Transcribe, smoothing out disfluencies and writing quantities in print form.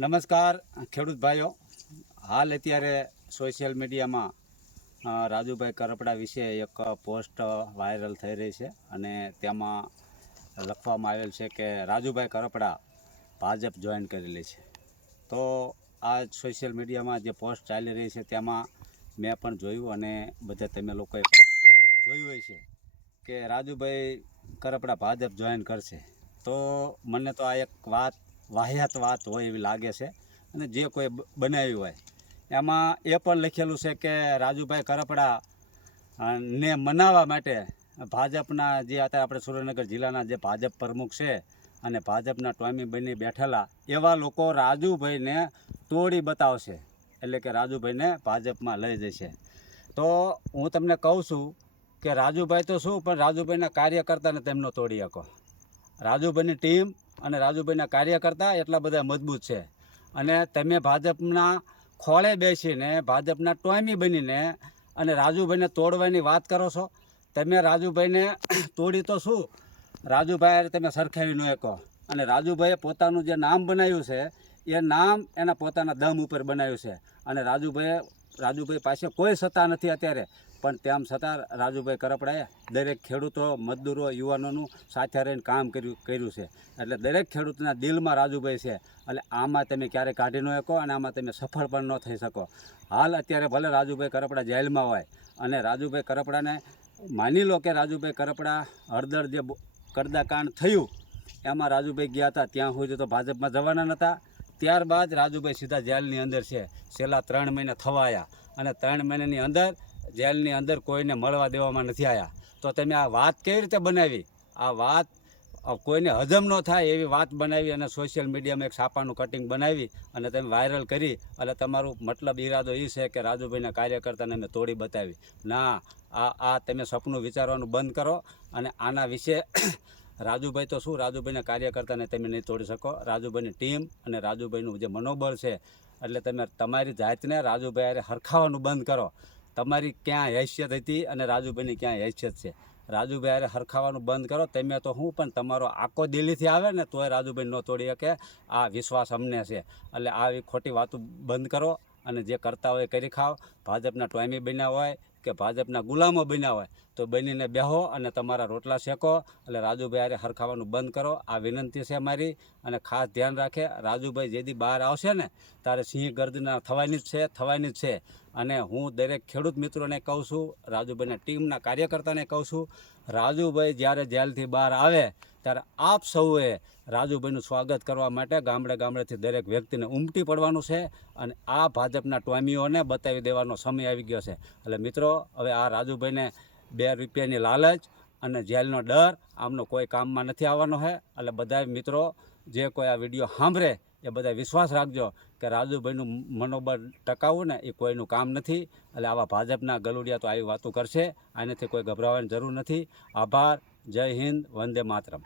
નમસ્કાર ખેડૂત ભાઈઓ, હાલ અત્યારે સોશિયલ મીડિયામાં રાજુભાઈ કરપડા વિશે એક પોસ્ટ વાયરલ થઈ રહી છે અને તેમાં લખવામાં આવેલ છે કે રાજુભાઈ કરપડા ભાજપ જોઈન કરેલી છે. તો આ સોશિયલ મીડિયામાં જે પોસ્ટ ચાલી રહી છે તેમાં મેં પણ જોયું અને બધા તમે લોકોએ પણ જોયું હોય છે કે રાજુભાઈ કરપડા ભાજપ જોઈન કરશે. તો મને તો આ એક વાહિયાત વાત હોય એવી લાગે છે અને જે કોઈ બનાવ્યું હોય એમાં એ પણ લખેલું છે કે રાજુભાઈ કરપડા ને મનાવવા માટે ભાજપના જે અત્યારે આપણે સુરેન્દ્રનગર જિલ્લાના જે ભાજપ પ્રમુખ છે અને ભાજપના ટોમી બની બેઠેલા એવા લોકો રાજુભાઈને તોડી બતાવશે, એટલે કે રાજુભાઈને ભાજપમાં લઈ જશે. તો હું તમને કહું છું કે રાજુભાઈ તો શું, પણ રાજુભાઈના કાર્યકર્તાને તેમનો તોડી શકો. રાજુભાઈની ટીમ અને રાજુભાઈના કાર્યકર્તા એટલા બધા મજબૂત છે અને તમે ભાજપના ખોળે બેસીને ભાજપના ટોમી બનીને અને રાજુભાઈને તોડવાની વાત કરો છો. તમે રાજુભાઈને તોડી તો શું, રાજુભાઈ તમે સરખાવી ન શકો. અને રાજુભાઈએ પોતાનું જે નામ બનાવ્યું છે એ નામ એના પોતાના દમ ઉપર બનાવ્યું છે અને રાજુભાઈ પાસે કોઈ સત્તા નથી અત્યારે, પણ તેમ છતાં રાજુભાઈ કરપડાએ દરેક ખેડૂતો, મજદૂરો, યુવાનોનું સાથે રહીને કામ કર્યું છે. એટલે દરેક ખેડૂતના દિલમાં રાજુભાઈ છે. એટલે આમાં તમે ક્યારેય કાઢી ન શકો અને આમાં તમે સફળ પણ ન થઈ શકો. હાલ અત્યારે ભલે રાજુભાઈ કરપડા જેલમાં હોય અને રાજુભાઈ કરપડાને માની લો કે રાજુભાઈ કરપડા હળદર જે કરદાકાંડ થયું એમાં રાજુભાઈ ગયા હતા, ત્યાં સુધી તો ભાજપમાં જવાના નહોતા. ત્યારબાદ રાજુભાઈ સીધા જેલની અંદર છે. છેલ્લા 3 મહિના થવા આવ્યા અને 3 મહિનાની અંદર જેલની અંદર કોઈને મળવા દેવામાં નથી આવ્યા. તો તમે આ વાત કેવી રીતે બનાવી? આ વાત કોઈને હજમ ન થાય એવી વાત બનાવી અને સોશિયલ મીડિયામાં એક છાપાનું કટિંગ બનાવી અને તમે વાયરલ કરી. એટલે તમારું મતલબ ઈરાદો એ છે કે રાજુભાઈના કાર્યકર્તાને અમે તોડી બતાવી. ના, આ તમે સપનું વિચારવાનું બંધ કરો અને આના વિશે રાજુભાઈ તો શું, રાજુભાઈના કાર્યકર્તાને તમે નહીં તોડી શકો. રાજુભાઈની ટીમ અને રાજુભાઈનું જે મનોબળ છે, એટલે તમે તમારી જાતને રાજુભાઈ હરખાવાનું બંધ કરો. તમારી ક્યાં હેસિયત હતી અને રાજુભાઈની ક્યાં હેસિયત છે, રાજુભાઈ હરખાવાનું બંધ કરો. તમે તો હું પણ તમારો આખો દિલ્હીથી આવે ને તોય રાજુભાઈ ન તોડી શકે, આ વિશ્વાસ અમને છે. એટલે આવી ખોટી વાતો બંધ કરો અને જે કરતા હોય કરી ખાઓ. ભાજપના ટોમી બન્યા હોય કે ભાજપના ગુલામો બન્યા હોય તો બનીને બેહો અને તમારા રોટલા શેકો. એટલે રાજુભાઈ હરખાવાનું બંધ કરો, આ વિનંતી છે મારી. અને ખાસ ધ્યાન રાખે, રાજુભાઈ જેથી બહાર આવશે ને ત્યારે સિંહ ગર્જના થવાની જ છે. અને હું દરેક ખેડૂત મિત્રોને કહું છું, રાજુભાઈના ટીમના કાર્યકર્તાને કહું છું, રાજુભાઈ જ્યારે જેલથી બહાર આવે ત્યારે આપ સૌએ રાજુભાઈનું સ્વાગત કરવા માટે ગામડેથી દરેક વ્યક્તિને ઉમટી પડવાનું છે અને આ ભાજપના ટોમીઓને બતાવી દેવાનો સમય આવી ગયો છે. એટલે મિત્રો, હવે આ રાજુભાઈને 2 રૂપિયાની લાલચ અને જેલનો ડર આમનો કોઈ કામમાં નથી આવવાનો છે. એટલે બધા મિત્રો જે કોઈ આ વિડીયો સાંભળે એ બધા વિશ્વાસ રાખજો કે રાજુભાઈનું મનોબળ ટકાવવું ને એ કોઈનું કામ નથી. એટલે આવા ભાજપના ગલુડિયા તો આવી વાતો કરશે, આનાથી કોઈ ગભરાવાની જરૂર નથી. આભાર. જય હિન્દ. વંદે માતરમ.